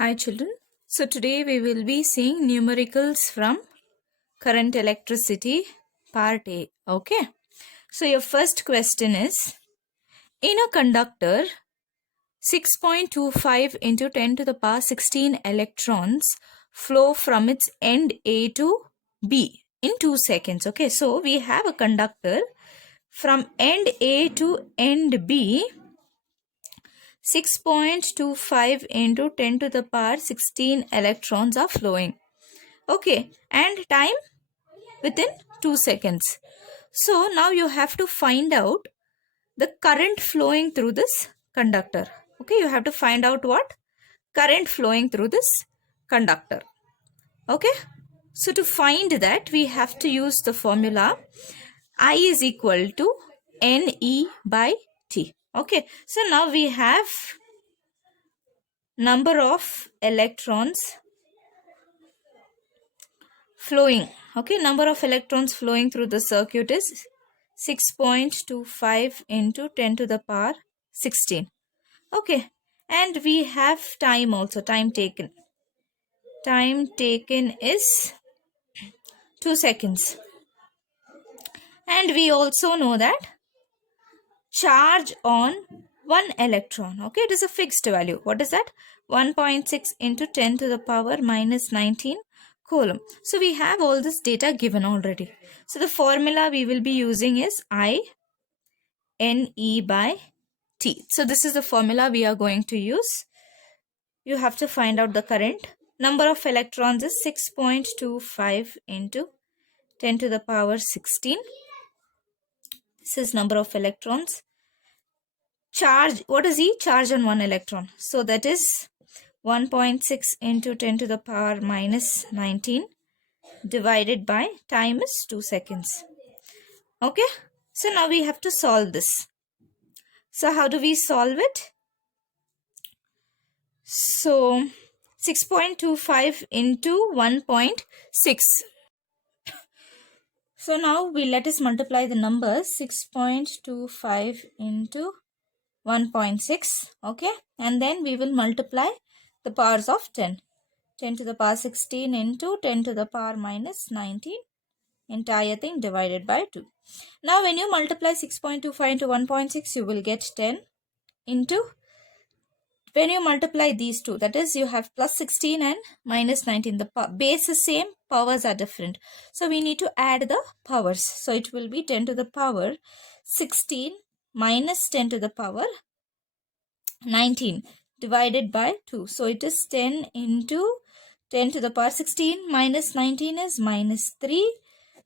Hi children. So today we will be seeing numericals from current electricity part A. Okay. So your first question is, in a conductor 6.25 into 10 to the power 16 electrons flow from its end A to B in 2 seconds. Okay. So we have a conductor from end A to end B. 6.25 into 10 to the power 16 electrons are flowing. Okay, and time within 2 seconds. So now you have to find out the current flowing through this conductor. Okay, you have to find out what? Current flowing through this conductor. Okay, so to find that we have to use the formula I is equal to NE by T. Okay, so now we have number of electrons flowing. Okay, number of electrons flowing through the circuit is 6.25 into 10 to the power 16. Okay, and we have time also, time taken. Time taken is 2 seconds. And we also know that charge on 1 electron. Okay, it is a fixed value. What is that? 1.6 into 10 to the power minus 19 coulomb. So we have all this data given already. So the formula we will be using is I NE by T. So this is the formula we are going to use. You have to find out the current. Number of electrons is 6.25 into 10 to the power 16. This is number of electrons. Charge, what is E? Charge on 1 electron. So that is 1.6 into 10 to the power minus 19 divided by time is 2 seconds. Okay. So now we have to solve this. So how do we solve it? So 6.25 into 1.6. So now let us multiply the numbers. 6.25 into 1.6. Okay. And then we will multiply the powers of 10. 10 to the power 16 into 10 to the power minus 19. Entire thing divided by 2. Now when you multiply 6.25 into 1.6, you will get 10 into, when you multiply these two, that is you have plus 16 and minus 19. The base is same, powers are different. So we need to add the powers. So it will be 10 to the power 16 minus 10 to the power 19 divided by 2. So it is 10 into 10 to the power 16 minus 19 is minus 3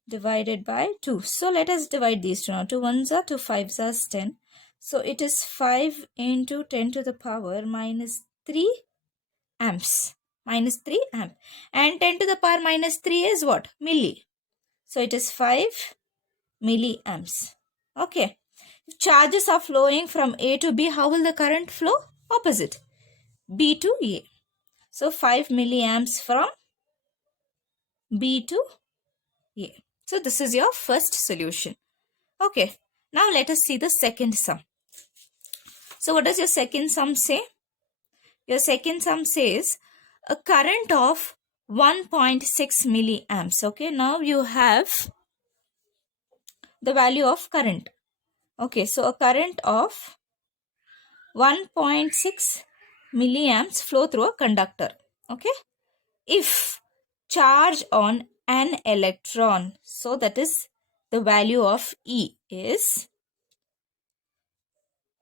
divided by 2. So let us divide these two now. 2 ones are 2 5s are 10. So it is 5 into 10 to the power minus 3 amps. Minus 3 amp. And 10 to the power minus 3 is what? Milli. So it is 5 milliamps. Okay. If charges are flowing from A to B, how will the current flow? Opposite. B to A. So 5 milliamps from B to A. So this is your first solution. Okay. Now let us see the second sum. So what does your second sum say? Your second sum says a current of 1.6 milliamps. Okay. Now you have the value of current. Okay. So a current of 1.6 milliamps flow through a conductor. Okay. If charge on an electron, so that is the value of E is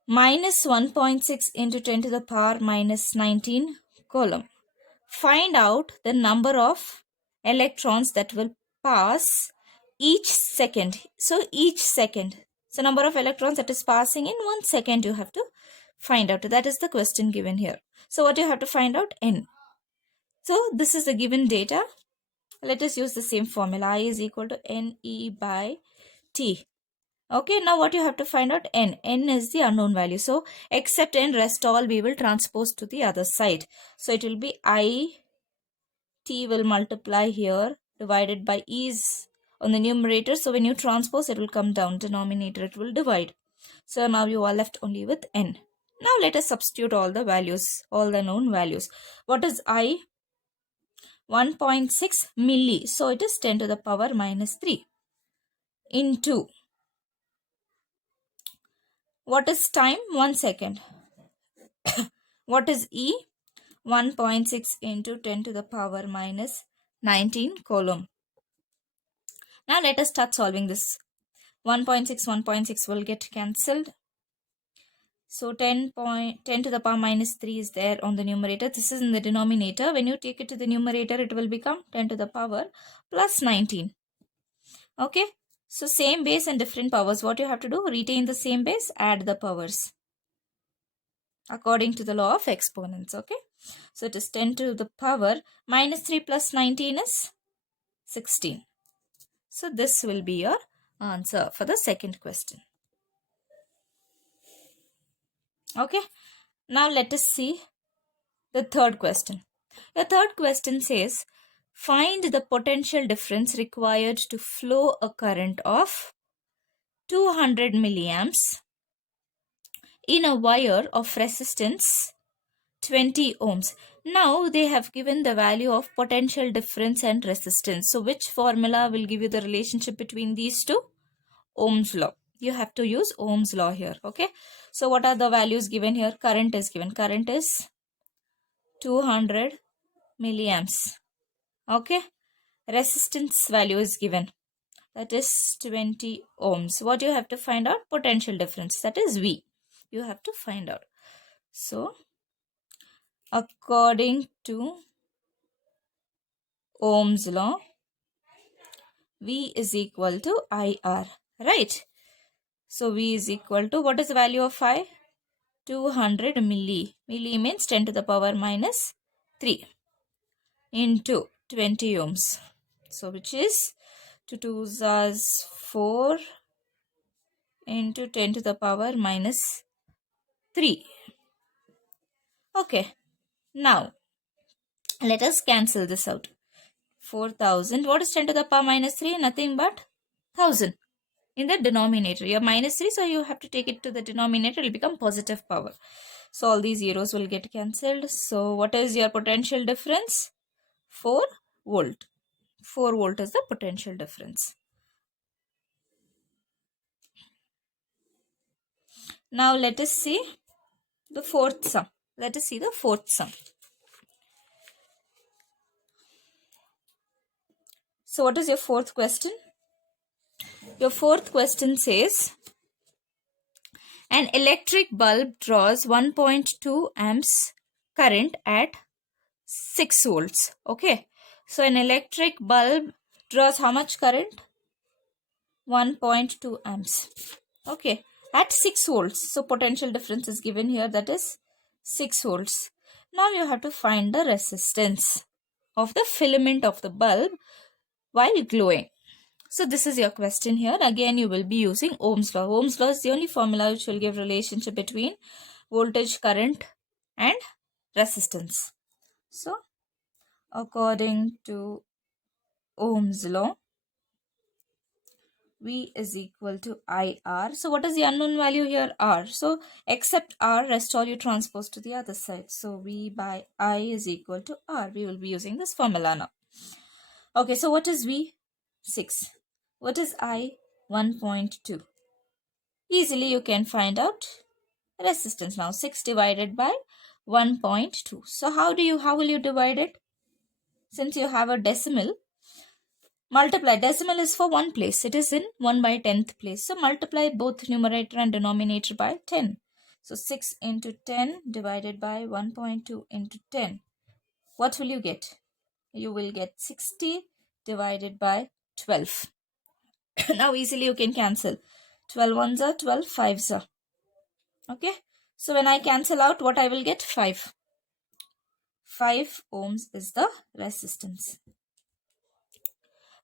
minus 1.6 into 10 to the power minus 19 coulomb. Find out the number of electrons that will pass each second. So each second. So number of electrons that is passing in 1 second you have to find out. That is the question given here. So what you have to find out? N. So this is the given data. Let us use the same formula. I is equal to NE by T. Okay, now what you have to find out? N. N is the unknown value. So except N, rest all we will transpose to the other side. So it will be I, T will multiply here divided by E is on the numerator. So when you transpose, it will come down. Denominator, it will divide. So now you are left only with N. Now let us substitute all the values, all the known values. What is I? 1.6 milli. So it is 10 to the power minus 3 into, what is time? 1 second. What is E? 1.6 into 10 to the power minus 19 coulomb. Now let us start solving this. 1.6 will get cancelled. So 10 to the power minus 3 is there on the numerator. This is in the denominator. When you take it to the numerator, it will become 10 to the power plus 19. Okay. So same base and different powers. What you have to do? Retain the same base, add the powers according to the law of exponents. Okay. So it is 10 to the power minus 3 plus 19 is 16. So this will be your answer for the second question. Okay. Now let us see the third question. The third question says, find the potential difference required to flow a current of 200 milliamps in a wire of resistance 20 ohms. Now they have given the value of potential difference and resistance. So which formula will give you the relationship between these two? Ohm's law. You have to use Ohm's law here. Okay. So what are the values given here? Current is given. Current is 200 milliamps. Okay. Resistance value is given. That is 20 ohms. What you have to find out? Potential difference. That is V. You have to find out. So according to Ohm's law, V is equal to IR. Right. So V is equal to, what is the value of I? 200 milli. Milli means 10 to the power minus 3 into 20 ohms. So which is 2 2s are 4 into 10 to the power minus 3. Okay. Now let us cancel this out. 4000. What is 10 to the power minus 3? Nothing but 1000. In the denominator, you have minus 3, so you have to take it to the denominator. It will become positive power. So all these zeros will get cancelled. So what is your potential difference? 4 volt. 4 volt is the potential difference. Now let us see the fourth sum. Let us see the fourth sum. So what is your fourth question? Your fourth question says, an electric bulb draws 1.2 amps current at 6 volts. Okay. So an electric bulb draws how much current? 1.2 amps. Okay. At 6 volts. So potential difference is given here. That is 6 volts. Now you have to find the resistance of the filament of the bulb while glowing. So this is your question here. Again, you will be using Ohm's law. Ohm's law is the only formula which will give relationship between voltage, current and resistance. So according to Ohm's law, V is equal to IR. So what is the unknown value here? R. So except R, rest all you transpose to the other side. So V by I is equal to R. We will be using this formula now. Okay, so what is V? 6. What is I? 1.2. Easily you can find out resistance now. 6 divided by 1.2. So how will you divide it? Since you have a decimal, multiply. Decimal is for one place. It is in 1 by 10th place. So multiply both numerator and denominator by 10. So 6 into 10 divided by 1.2 into 10. What will you get? You will get 60 divided by 12. Now easily you can cancel. 12 ones are 12, 5s are. Okay. So when I cancel out, what I will get? 5. 5 ohms is the resistance.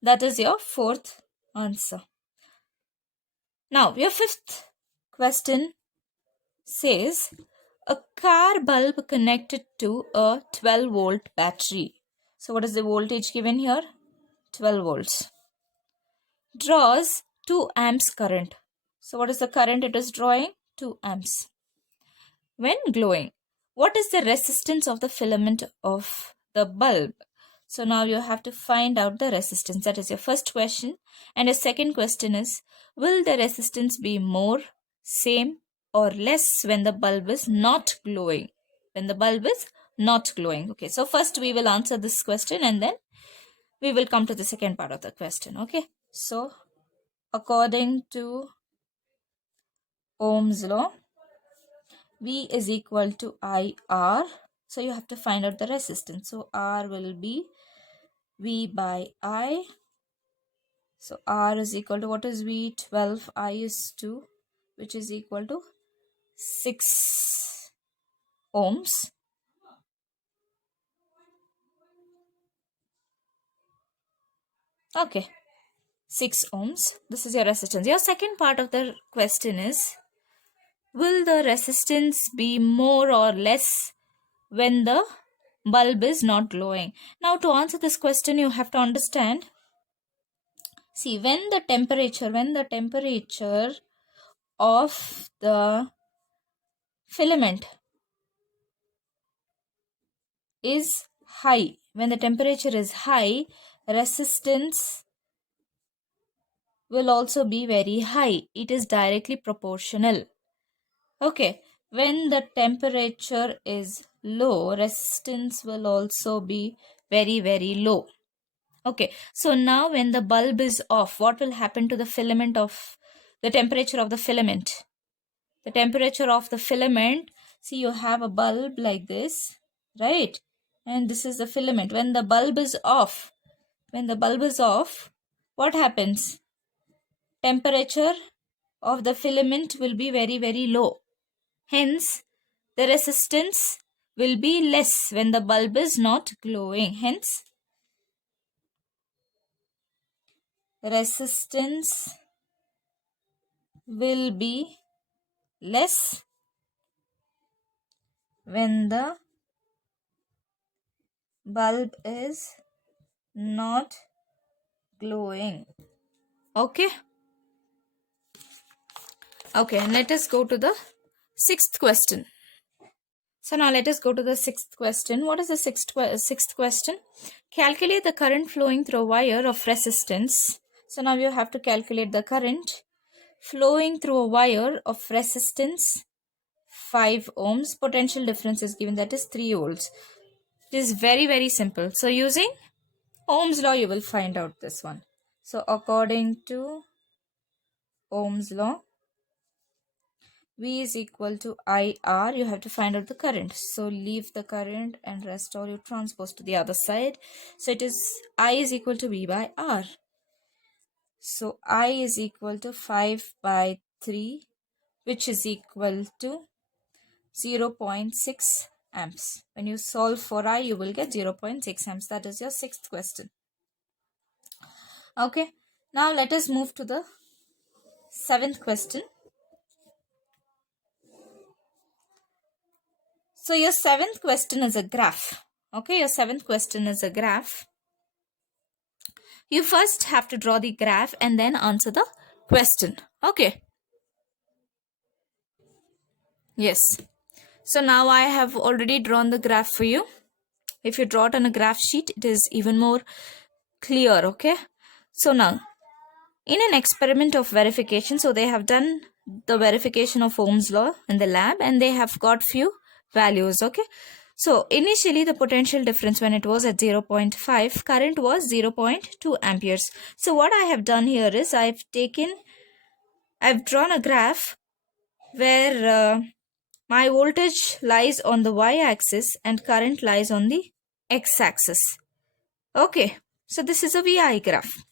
That is your fourth answer. Now, your fifth question says, a car bulb connected to a 12 volt battery. So what is the voltage given here? 12 volts. Draws 2 amps current. So what is the current it is drawing? 2 amps. when glowing. What is the resistance of the filament of the bulb? So now you have to find out the resistance. That is your first question. And the second question is, will the resistance be more, same, or less when the bulb is not glowing? When the bulb is not glowing. Okay, so first we will answer this question and then we will come to the second part of the question. Okay, so according to Ohm's law, V is equal to IR. So you have to find out the resistance. So R will be V by I. So R is equal to, what is V? 12, I is 2, which is equal to 6 ohms. Okay, 6 ohms. This is your resistance. Your second part of the question is, will the resistance be more or less when the bulb is not glowing? Now to answer this question, you have to understand, see, when the temperature of the filament is high, when the temperature is high, resistance will also be very high. It is directly proportional. Okay, when the temperature is low, resistance will also be very, very low. Okay, so now when the bulb is off, what will happen to the filament of the temperature of the filament? The temperature of the filament, see, you have a bulb like this, right? And this is the filament. When the bulb is off, what happens? Temperature of the filament will be very, very low. Hence, the resistance will be less when the bulb is not glowing. Hence, resistance will be less when the bulb is not glowing. Okay. Okay, and let us go to the sixth question. So now let us go to the sixth question. What is the sixth question? Calculate the current flowing through a wire of resistance. So now you have to calculate the current flowing through a wire of resistance 5 ohms. Potential difference is given, that is 3 volts. It is very, very simple. So using Ohm's law, you will find out this one. So according to Ohm's law, V is equal to IR. You have to find out the current. So leave the current and restore your transpose to the other side. So it is I is equal to V by R. So I is equal to 5 by 3, which is equal to 0.6 amps. When you solve for I, you will get 0.6 amps. That is your sixth question. Okay. Now let us move to the seventh question. So your seventh question is a graph. Okay, your seventh question is a graph. You first have to draw the graph and then answer the question. Okay. Yes. So now I have already drawn the graph for you. If you draw it on a graph sheet, it is even more clear. Okay. So now, in an experiment of verification, so they have done the verification of Ohm's law in the lab and they have got few values. Okay. So initially the potential difference when it was at 0.5, current was 0.2 amperes. So what I have done here is I've drawn a graph where my voltage lies on the y-axis and current lies on the x-axis. Okay, so this is a VI graph.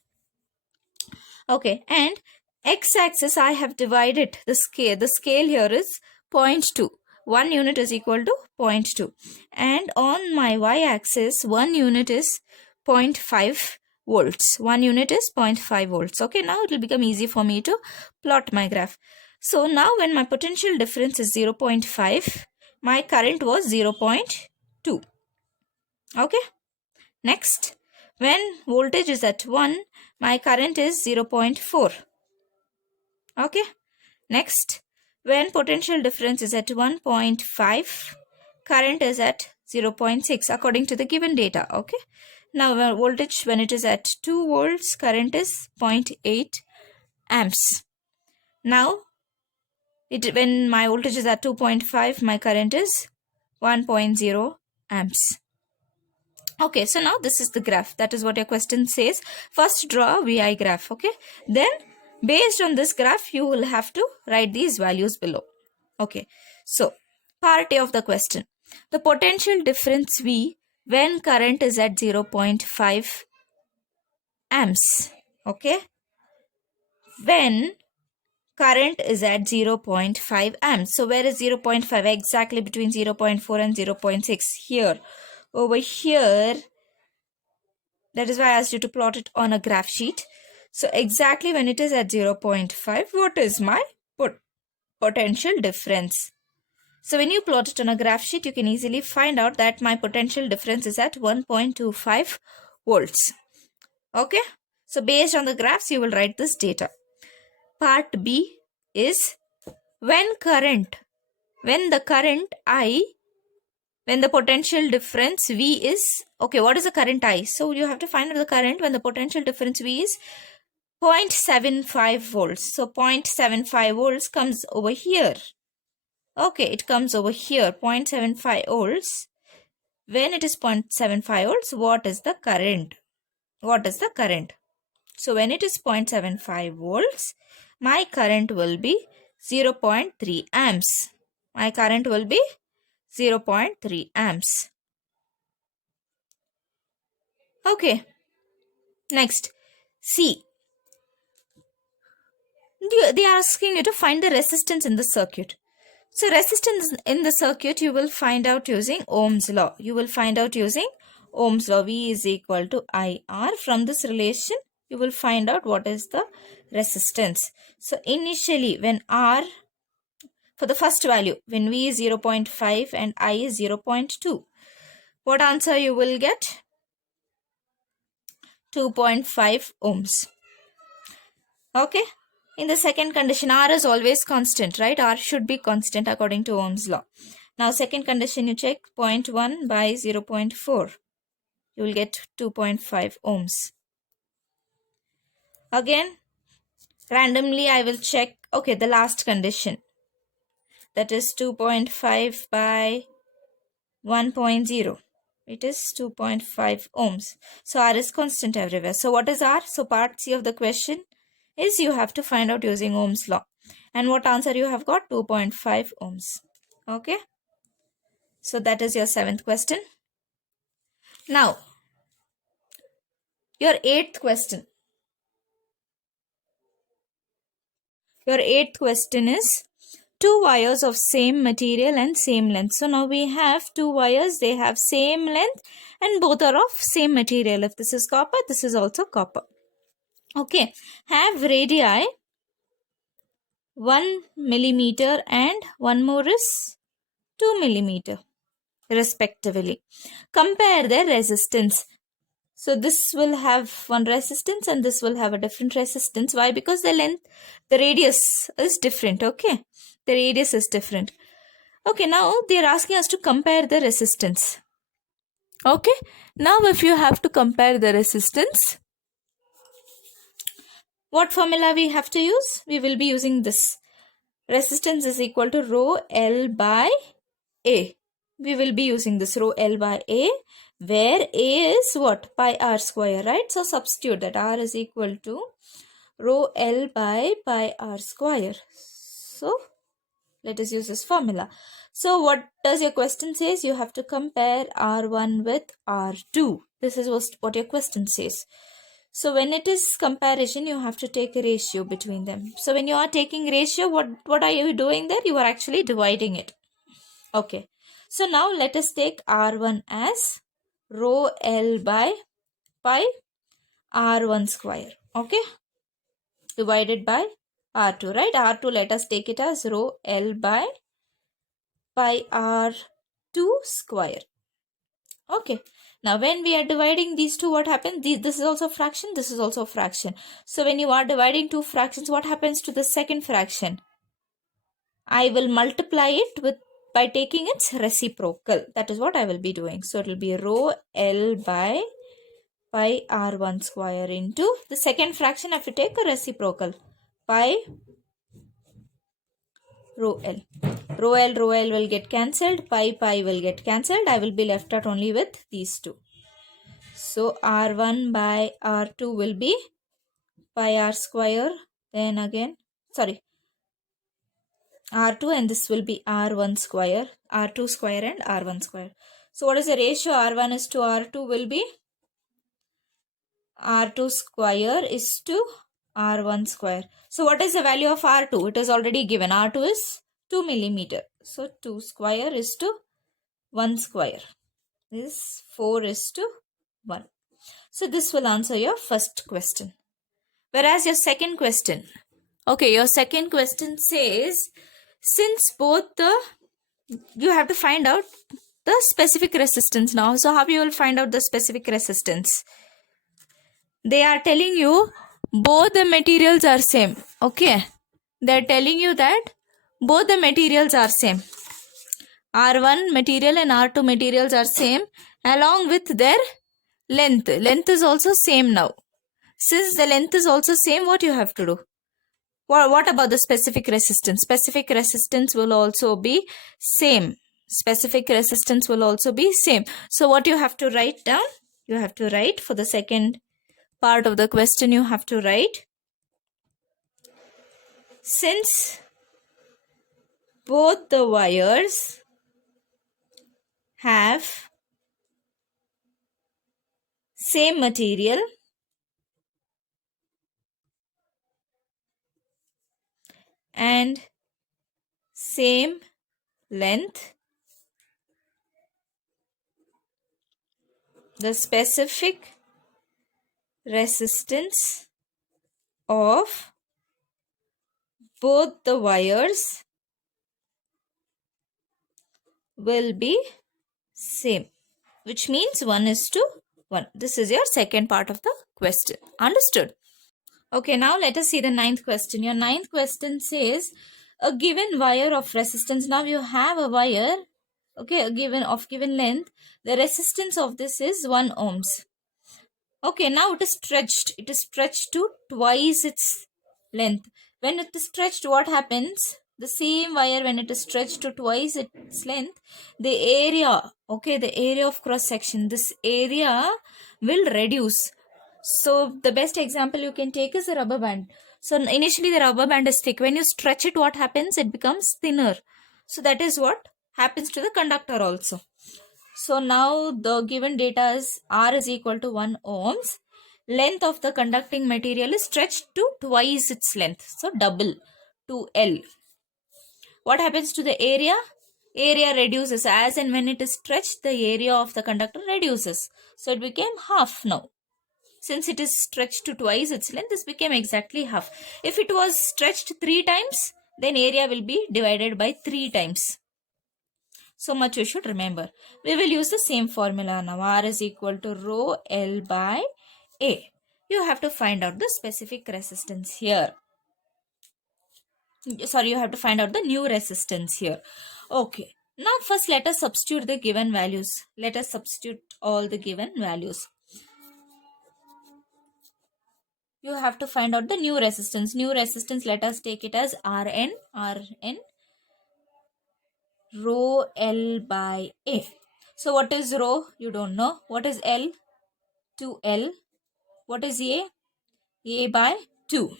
Okay, and x-axis I have divided the scale. The scale here is 0.2. 1 unit is equal to 0.2. And on my y-axis, 1 unit is 0.5 volts. 1 unit is 0.5 volts. Okay, now it will become easy for me to plot my graph. So now when my potential difference is 0.5, my current was 0.2. Okay. Next, when voltage is at 1, my current is 0.4. Okay. Next, when potential difference is at 1.5, current is at 0.6 according to the given data. Okay. Now voltage when it is at 2 volts, current is 0.8 amps. Now when my voltage is at 2.5, my current is 1.0 amps. Okay, so now this is the graph. That is what your question says. First draw a VI graph. Okay, then based on this graph you will have to write these values below. Okay, so part A of the question. The potential difference V when current is at 0.5 amps. Okay, when current is at 0.5 amps. So where is 0.5? Exactly between 0.4 and 0.6. Here. Over here. That is why I asked you to plot it on a graph sheet. So exactly when it is at 0.5, what is my potential difference? So when you plot it on a graph sheet, you can easily find out that my potential difference is at 1.25 volts. Okay. So based on the graphs, you will write this data. Part B is when the current I, when the potential difference V is, okay, what is the current I? So you have to find out the current when the potential difference V is 0.75 volts. So 0.75 volts comes over here. Okay, it comes over here, 0.75 volts. When it is 0.75 volts, what is the current? What is the current? So when it is 0.75 volts, my current will be 0.3 amps. My current will be 0.3 amps. Okay. Next, C. They are asking you to find the resistance in the circuit. So resistance in the circuit you will find out using Ohm's law. You will find out using Ohm's law. V is equal to IR. From this relation, you will find out what is the resistance. So initially when R, for the first value, when V is 0.5 and I is 0.2, what answer you will get? 2.5 ohms. Okay. In the second condition, R is always constant, right? R should be constant according to Ohm's law. Now, second condition, you check 0.1 by 0.4. You will get 2.5 ohms. Again, randomly, I will check, okay, the last condition. That is 2.5 by 1.0. It is 2.5 ohms. So, R is constant everywhere. So, what is R? So, part C of the question is you have to find out using Ohm's law. And what answer you have got? 2.5 ohms. Okay. So that is your 7th question. Now, your 8th question. Your 8th question is two wires of same material and same length. So now we have two wires. They have same length and both are of same material. If this is copper, this is also copper. Okay. Have radii 1 millimeter and one more is 2 millimeter respectively. Compare their resistance. So this will have one resistance and this will have a different resistance. Why? Because the length, the radius is different. Okay. The radius is different. Okay. Now they are asking us to compare the resistance. Okay. Now if you have to compare the resistance, what formula we have to use? We will be using this. Resistance is equal to rho L by A. We will be using this rho L by A, where A is what? Pi R square, right? So substitute that R is equal to rho L by pi R square. So let us use this formula. So what does your question says? You have to compare R1 with R2. This is what your question says. So when it is comparison, you have to take a ratio between them. So when you are taking ratio, what are you doing there? You are actually dividing it. Okay. So now let us take R1 as rho L by pi R1 square. Okay. Divided by R2, right? R2, let us take it as rho L by pi R2 square. Okay. Now, when we are dividing these two, what happens? This is also a fraction. This is also a fraction. So, when you are dividing two fractions, what happens to the second fraction? I will multiply it with by taking its reciprocal. That is what I will be doing. So it will be rho L by pi R1 square into the second fraction. I have to take a reciprocal. Pi rho L. Rho L will get cancelled. Pi will get cancelled. I will be left out only with these two. So R1 by R2 will be pi R square. Then again, sorry, R2, and this will be R1 square, R2 square and R1 square. So what is the ratio? R1 is to R2 will be R2 square is to R1 square. So what is the value of R2? It is already given. R2 is 2 millimeter. So 2 square is to 1 square. This 4 is to 1. So this will answer your first question. Whereas your second question, okay, your second question says, since both the, you have to find out the specific resistance now. So how you will find out the specific resistance? They are telling you both the materials are same. Okay, they are telling you that both the materials are same. R1 material and R2 materials are same along with their length. Length is also same now. Since the length is also same, what you have to do? What about the specific resistance? Specific resistance will also be same. Specific resistance will also be same. So what you have to write down? You have to write for the second part of the question, you have to write, since both the wires have same material and same length, the specific resistance of both the wires will be same, which means 1 is to 1. This is your second part of the question. Understood? Okay, now let us see the ninth question. Your ninth question says, a given wire of resistance. Now you have a wire, okay, a given length. The resistance of this is 1 ohms. Okay, now it is stretched. It is stretched to twice its length. When it is stretched, what happens? The same wire, when it is stretched to twice its length, the area, okay, the area of cross section, this area will reduce. So the best example you can take is a rubber band. So initially the rubber band is thick. When you stretch it, what happens? It becomes thinner. So that is what happens to the conductor also. So now the given data is R is equal to 1 ohms. Length of the conducting material is stretched to twice its length. So double to L. What happens to the area? Area reduces as and when it is stretched, the area of the conductor reduces. So it became half now. Since it is stretched to twice its length, this became exactly half. If it was stretched 3 times, then area will be divided by 3 times. So much you should remember. We will use the same formula now. R is equal to rho L by A. You have to find out the specific resistance here. Sorry, you have to find out the new resistance here. Okay. Now first let us substitute the given values. Let us substitute all the given values. You have to find out the new resistance. New resistance, let us take it as Rn rho L by A. So what is rho? You don't know. What is L? 2L. What is A? A by 2.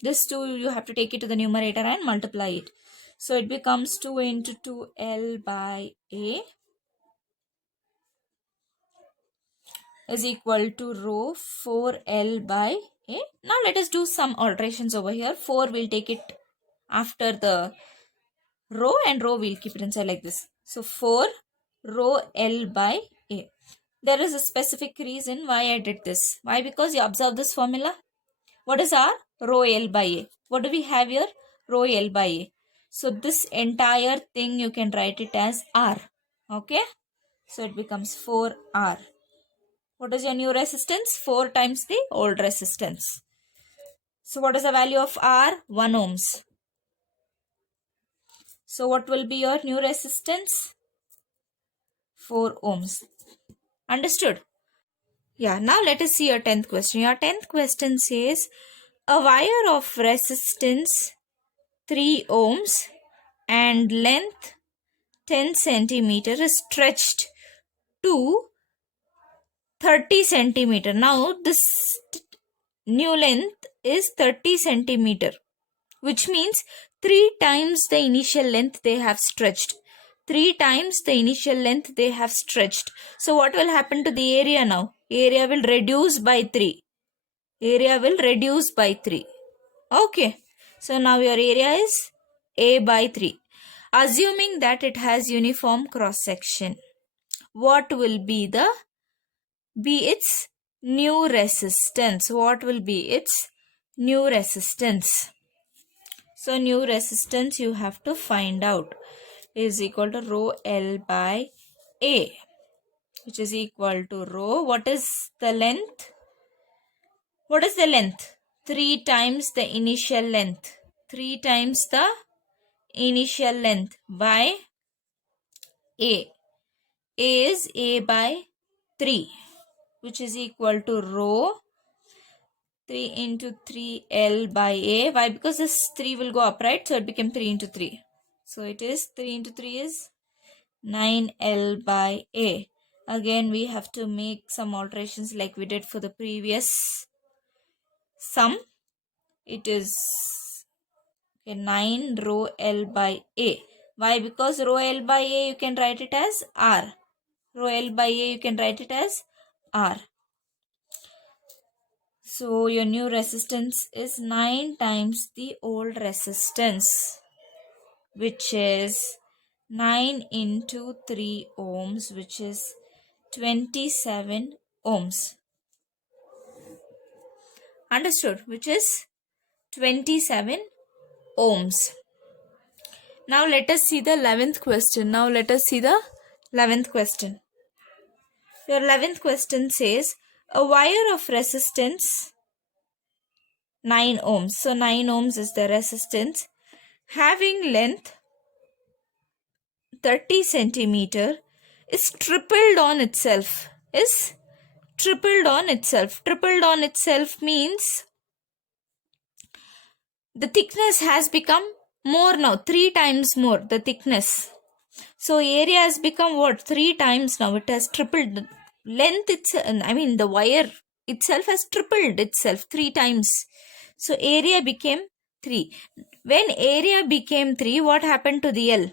This 2 you have to take it to the numerator and multiply it. So it becomes 2 into 2L by A is equal to rho 4L by A. Now let us do some alterations over here. 4 will take it after the rho and rho will keep it inside like this. So 4 rho L by A. There is a specific reason why I did this. Why? Because you observe this formula. What is R? Rho L by A. What do we have here? Rho L by A. So this entire thing you can write it as R. Okay. So it becomes 4R. What is your new resistance? 4 times the old resistance. So what is the value of R? 1 ohms. So what will be your new resistance? 4 ohms. Understood? Yeah, now let us see your 10th question. Your 10th question says a wire of resistance 3 ohms and length 10 centimeter is stretched to 30 centimeter. Now this new length is 30 centimeter, which means 3 times the initial length they have stretched. 3 times the initial length they have stretched. So what will happen to the area now? Area will reduce by 3. Area will reduce by 3. Okay. So now your area is A by 3. Assuming that it has uniform cross section, what will be its new resistance? What will be its new resistance? So new resistance you have to find out is equal to rho L by A, which is equal to rho. What is the length? What is the length? 3 times the initial length. 3 times the initial length by A. A is A by 3, which is equal to rho 3 into 3L by A. Why? Because this 3 will go up, right? So it became 3 into 3. So it is 3 into 3 is 9L by A. Again, we have to make some alterations like we did for the previous sum. It is 9 rho L by A. Why? Because rho L by A you can write it as R. Rho L by A you can write it as R. So your new resistance is 9 times the old resistance, which is 9 into 3 ohms, which is 27 ohms. Understood? Which is 27 ohms. Now let us see the 11th question. Your 11th question says a wire of resistance 9 ohms. So 9 ohms is the resistance having length 30 centimeter is tripled on itself. Tripled on itself means the thickness has become more now, 3 times more the thickness. So area has become what? 3 times now. It has tripled. The length the wire itself has tripled itself 3 times. So area became 3. When area became 3, what happened to the L?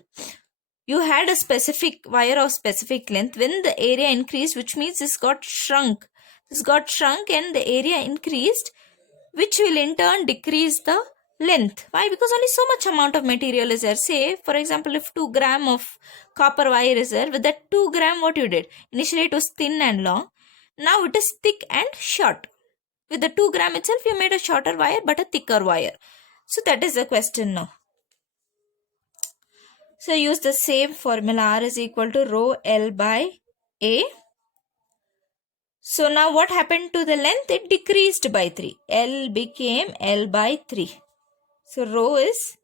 You had a specific wire of specific length. When the area increased, which means this got shrunk. This got shrunk and the area increased, which will in turn decrease the length. Why? Because only so much amount of material is there. Say, for example, if 2 gram of copper wire is there, with that 2 gram, what you did? Initially it was thin and long. Now it is thick and short. With the 2 gram itself, you made a shorter wire but a thicker wire. So that is the question now. So use the same formula. R is equal to rho L by A. So now what happened to the length? It decreased by 3. L became L by 3. So rho is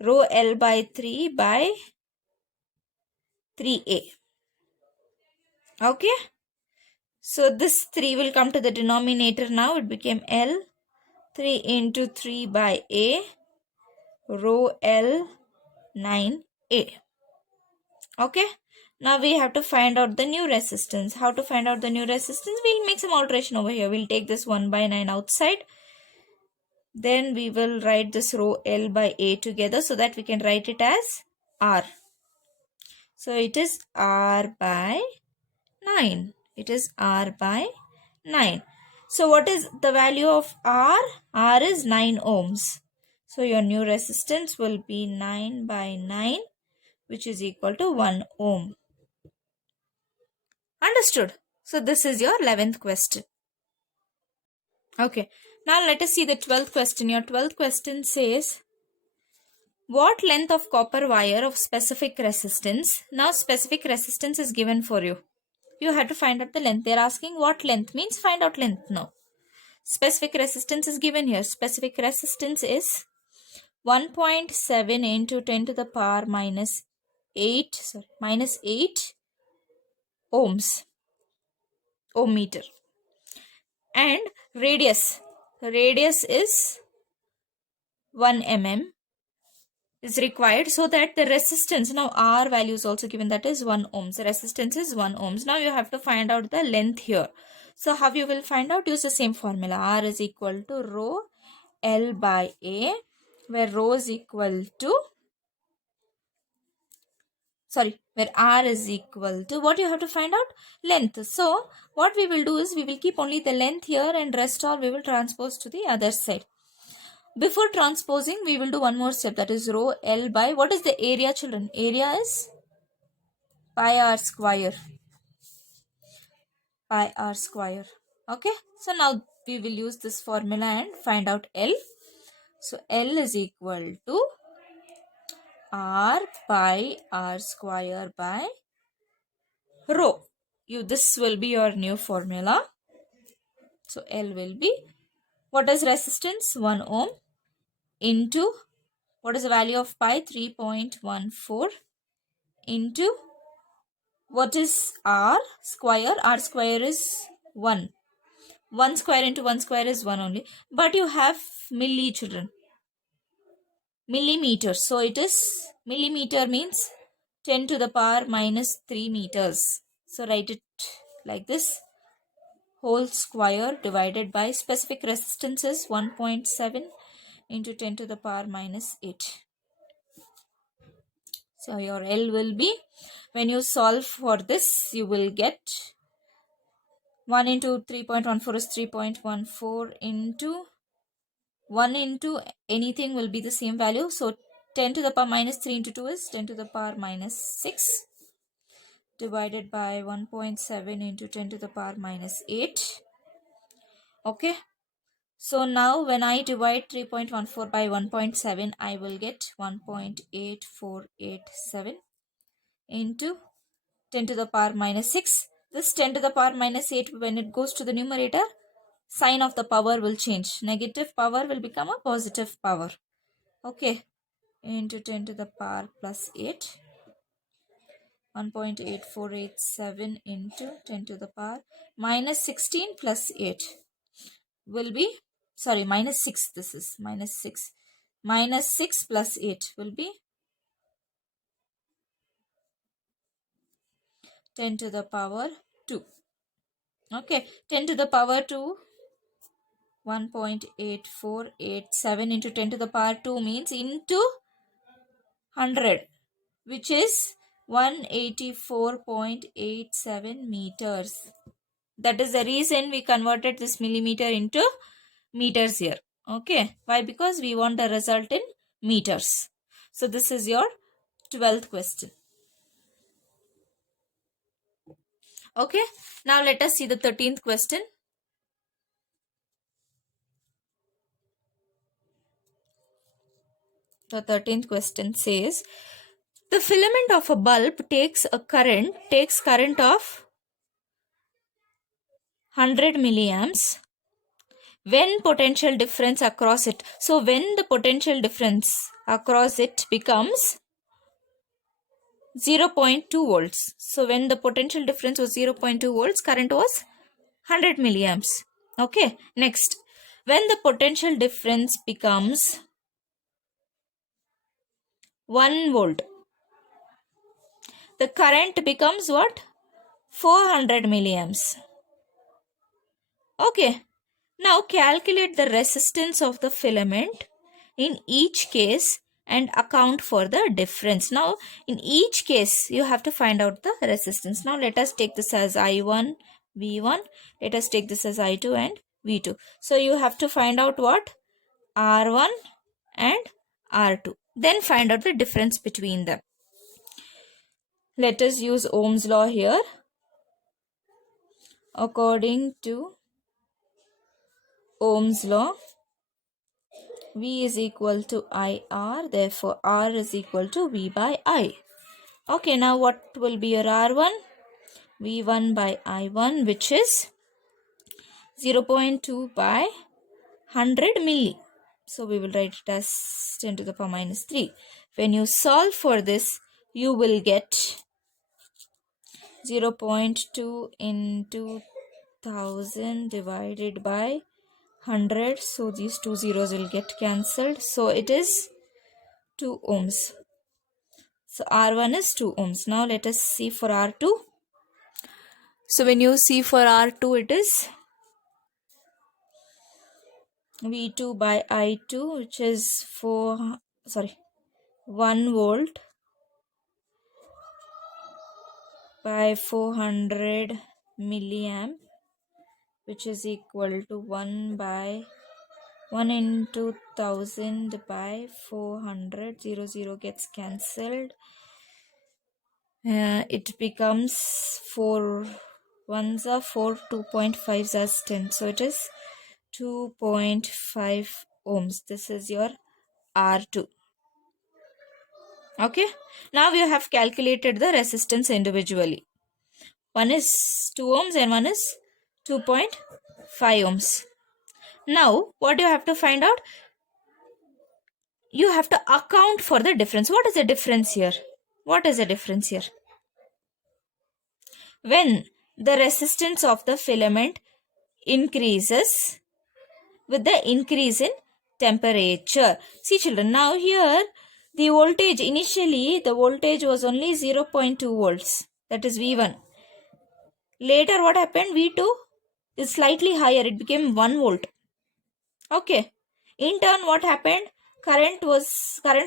rho L by 3 by 3A. Okay. So this 3 will come to the denominator now. It became L. 3 into 3 by A. Rho L 9A. Okay. Now we have to find out the new resistance. How to find out the new resistance? We'll make some alteration over here. We'll take this 1 by 9 outside. Then we will write this rho L by A together so that we can write it as R. So it is R by 9. It is R by 9. So what is the value of R? R is 9 ohms. So your new resistance will be 9 by 9, which is equal to 1 ohm. Understood? So this is your 11th question. Okay. Now let us see the 12th question. Your 12th question says, what length of copper wire of specific resistance? Now specific resistance is given for you. You have to find out the length. They are asking what length means find out length now. Specific resistance is given here. Specific resistance is 1.7 into 10 to the power minus 8 ohms, ohm meter. And radius is 1 mm is required, so that the resistance, now R value is also given, that is 1 ohms. The resistance is 1 ohms. Now you have to find out the length here. So how you will find out? Use the same formula. R is equal to rho L by A, where rho is equal to, where R is equal to, what you have to find out? Length. So what we will do is, we will keep only the length here and rest all we will transpose to the other side. Before transposing, we will do one more step, that is rho L by, what is the area, children? Area is pi r square. Pi r square. Okay. So now we will use this formula and find out L. So L is equal to r pi r square by rho. This will be your new formula. So L will be, what is resistance? 1 ohm into, what is the value of pi? 3.14 into, what is R square? R square is 1. 1 square into 1 square is 1 only. But you have milli, children. Millimeter. So it is, millimeter means 10 to the power minus 3 meters. So write it like this. Whole square divided by specific resistance is 1.7 into 10 to the power minus 8. So your L will be, when you solve for this, you will get 1 into 3.14 is 3.14 into 1 into anything will be the same value. So 10 to the power minus 3 into 2 is 10 to the power minus 6 divided by 1.7 into 10 to the power minus 8. Okay. So now when I divide 3.14 by 1.7, I will get 1.8487 into 10 to the power minus 6. This 10 to the power minus 8, when it goes to the numerator, sign of the power will change. Negative power will become a positive power. Okay. Into 10 to the power plus 8. 1.8487 into 10 to the power minus 16 plus 8 will be, minus 6, this is minus 6. Minus 6 plus 8 will be 10 to the power 2. Okay, 10 to the power 2, 1.8487 into 10 to the power 2 means into 100, which is 184.87 meters. That is the reason we converted this millimeter into meters here. Okay. Why? Because we want the result in meters. So this is your 12th question. Okay. Now let us see the 13th question. The 13th question says, the filament of a bulb takes current of 100 milliamps when potential difference across it. So when the potential difference across it becomes 0.2 volts. So when the potential difference was 0.2 volts, current was 100 milliamps. Okay. Next, when the potential difference becomes 1 volt, the current becomes what? 400 milliamps. Okay. Now calculate the resistance of the filament in each case and account for the difference. Now in each case you have to find out the resistance. Now let us take this as I1, V1. Let us take this as I2 and V2. So you have to find out what? R1 and R2. Then find out the difference between them. Let us use Ohm's law here. According to Ohm's law, V is equal to IR, therefore R is equal to V by I. Okay, now what will be your R1? V1 by I1, which is 0.2 by 100 milli. So we will write it as 10 to the power minus 3. When you solve for this, you will get 0.2 into 1000 divided by 100. So these two zeros will get cancelled. So it is 2 ohms. So R1 is 2 ohms. Now let us see for R2. So when you see for R2, it is V2 by I2, which is 1 volt by 400 milliamp, which is equal to 1 into 1000 by 400. 0 gets cancelled. It becomes 4 ones are 4, 2.5 as 10. So it is 2.5 ohms. This is your R2. Okay. Now we have calculated the resistance individually. One is 2 ohms and one is 2.5 ohms. Now what you have to find out? You have to account for the difference. What is the difference here? What is the difference here? When the resistance of the filament increases with the increase in temperature. See children, now here the voltage, initially the voltage was only 0.2 volts, that is V1. Later what happened? V2 is slightly higher, it became 1 volt. Okay. In turn what happened? Current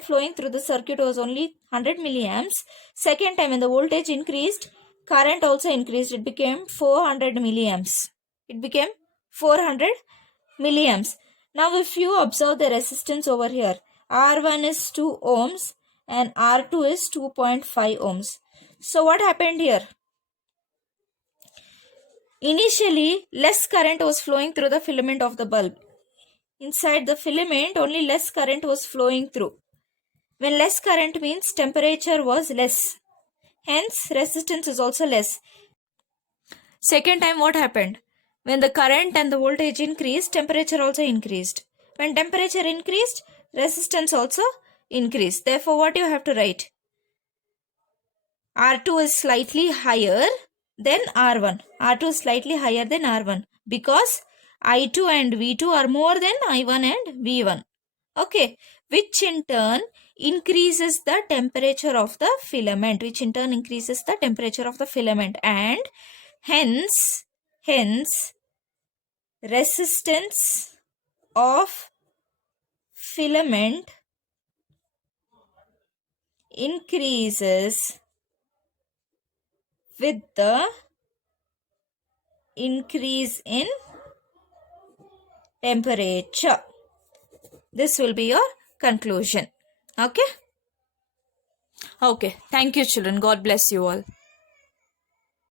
flowing through the circuit was only 100 milliamps. Second time when the voltage increased, current also increased, it became 400 milliamps. It became 400 milliamps. Now if you observe the resistance over here, R1 is 2 ohms and R2 is 2.5 ohms. So what happened here? Initially, less current was flowing through the filament of the bulb. Inside the filament, only less current was flowing through. When less current means temperature was less. Hence, resistance is also less. Second time, what happened? When the current and the voltage increased, temperature also increased. When temperature increased, resistance also increased. Therefore, what you have to write? R2 is slightly higher than R1. R2 is slightly higher than R1 because I2 and V2 are more than I1 and V1. Okay, which in turn increases the temperature of the filament, and hence resistance of filament increases with the increase in temperature. This will be your conclusion. Okay. Okay. Thank you, children. God bless you all.